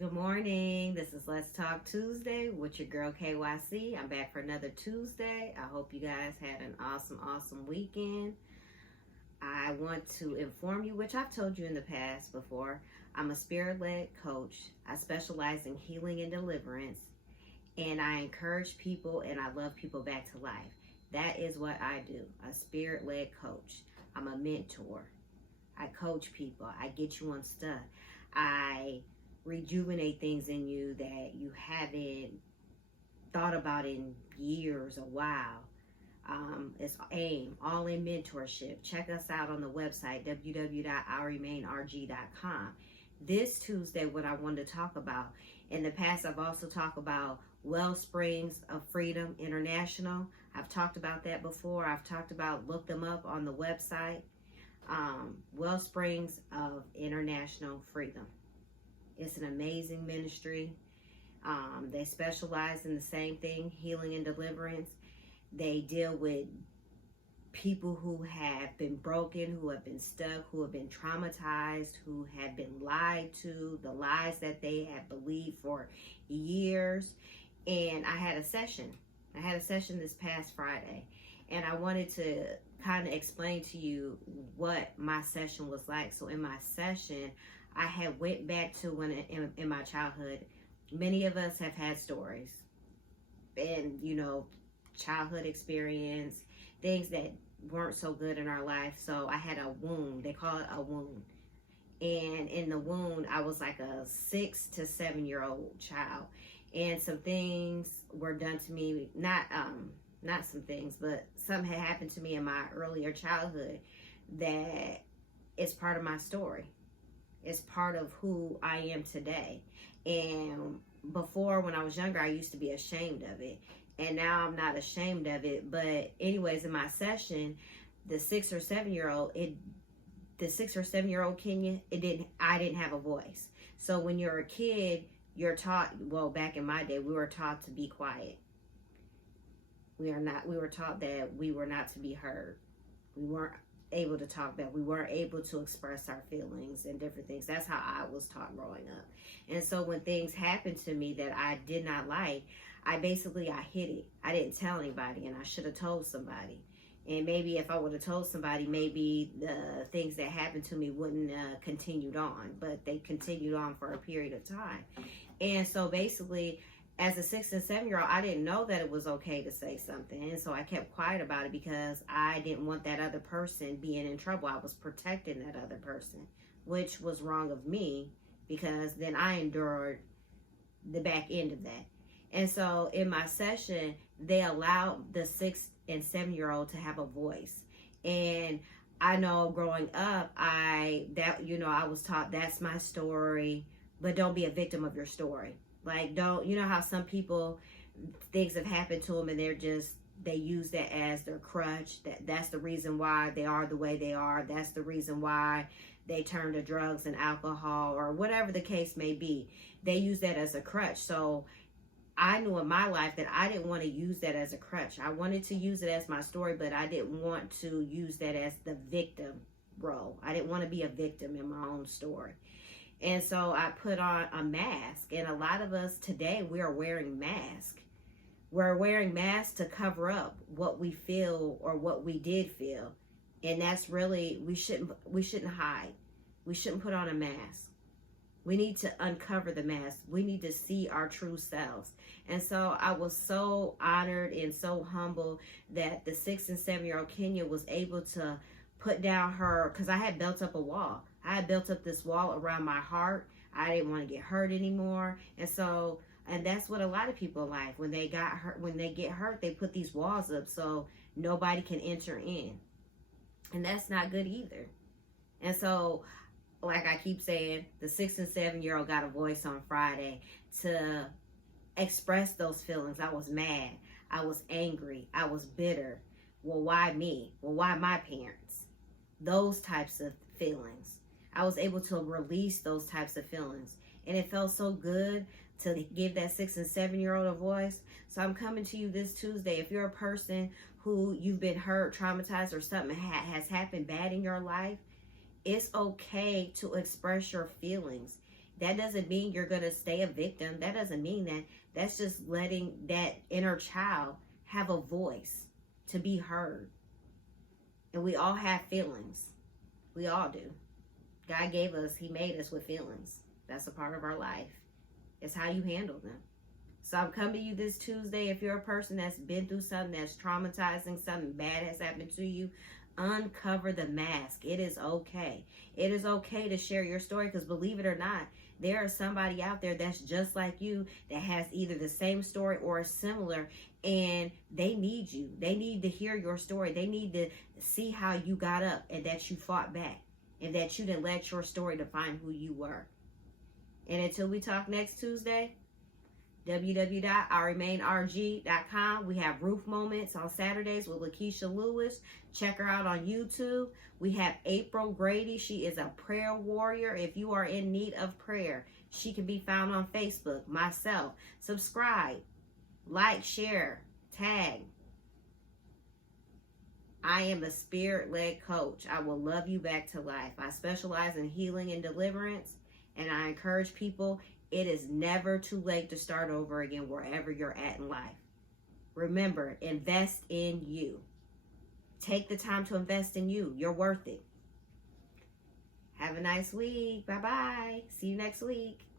Good morning. This is Let's Talk Tuesday with your girl KYC. I'm back for another Tuesday. I hope you guys had an awesome weekend. I want to inform you, which I've told you in the past before, I'm a spirit-led coach. I specialize in healing and deliverance, and I encourage people and I love people back to life. That is what I do, a spirit-led coach. I'm a mentor. I coach people. I get you unstuck. I rejuvenate things in you that you haven't thought about in years, a while. It's AIM, all in mentorship. Check us out on the website, www.ourremainrg.com. This Tuesday, what I wanted to talk about, in the past, I've also talked about Wellsprings of Freedom International. I've talked about that before. I've talked about, look them up on the website, Wellsprings of International Freedom. It's an amazing ministry. They specialize in the same thing, healing and deliverance. They deal with people who have been broken, who have been stuck, who have been traumatized, who have been lied to, the lies that they have believed for years. And I had a session this past Friday, and I wanted to kind of explain to you what my session was like. So in my session, I had went back to when in my childhood. Many of us have had stories and, childhood experience, things that weren't so good in our life. So I had a wound. They call it a wound. And in the wound, I was like a 6 to 7 year old child. And some things were done to me, not some things, but something had happened to me in my earlier childhood that is part of my story. It's part of who I am today. And before, when I was younger, I used to be ashamed of it. And now I'm not ashamed of it. But anyways, in my session, the 6 or 7 year old Kenya, I didn't have a voice. So when you're a kid, you're taught, well, back in my day, we were taught to be quiet. We were taught that we were not to be heard. We weren't able to talk back. We weren't able to express our feelings and different things. That's how I was taught growing up. And so when things happened to me that I did not like, I hid it. I didn't tell anybody, and I should have told somebody. And maybe if I would have told somebody, maybe the things that happened to me wouldn't continued on, but they continued on for a period of time. And so basically, as a 6 and 7 year old, I didn't know that it was okay to say something. And so I kept quiet about it because I didn't want that other person being in trouble. I was protecting that other person, which was wrong of me because then I endured the back end of that. And so in my session, they allowed the 6 and 7 year old to have a voice. And I know growing up, I was taught that's my story, but don't be a victim of your story. Like, don't, how some people, things have happened to them and they use that as their crutch. That's the reason why they are the way they are. That's the reason why they turn to drugs and alcohol or whatever the case may be. They use that as a crutch. So I knew in my life that I didn't want to use that as a crutch. I wanted to use it as my story, but I didn't want to use that as the victim role. I didn't want to be a victim in my own story. And so I put on a mask. And a lot of us today, we are wearing masks. We're wearing masks to cover up what we feel or what we did feel. And that's really, we shouldn't hide. We shouldn't put on a mask. We need to uncover the mask. We need to see our true selves. And so I was so honored and so humble that the 6 and 7 year old Kenya was able to put down because I had built up a wall. I had built up this wall around my heart. I didn't want to get hurt anymore. And that's what a lot of people in life, when they get hurt, they put these walls up so nobody can enter in. And that's not good either. And so, like I keep saying, the 6 and 7 year old got a voice on Friday to express those feelings. I was mad. I was angry. I was bitter. Well, why me? Well, why my parents? Those types of feelings. I was able to release those types of feelings. And it felt so good to give that 6 and 7 year old a voice. So I'm coming to you this Tuesday. If you're a person who you've been hurt, traumatized, or something has happened bad in your life, it's okay to express your feelings. That doesn't mean you're going to stay a victim. That doesn't mean that. That's just letting that inner child have a voice to be heard. And we all have feelings. We all do. God gave us, he made us with feelings. That's a part of our life. It's how you handle them. So I'm coming to you this Tuesday. If you're a person that's been through something that's traumatizing, something bad has happened to you, uncover the mask. It is okay. It is okay to share your story, because believe it or not, there is somebody out there that's just like you that has either the same story or similar, and they need you. They need to hear your story. They need to see how you got up and that you fought back and that you didn't let your story define who you were. And until we talk next Tuesday, www.IRemainRG.com. We have Roof Moments on Saturdays with Lakeisha Lewis. Check her out on YouTube. We have April Grady. She is a prayer warrior. If you are in need of prayer, she can be found on Facebook. Myself. Subscribe, like, share, tag. I am a spirit-led coach. I will love you back to life. I specialize in healing and deliverance, and I encourage people, it is never too late to start over again wherever you're at in life. Remember, invest in you. Take the time to invest in you. You're worth it. Have a nice week. Bye-bye. See you next week.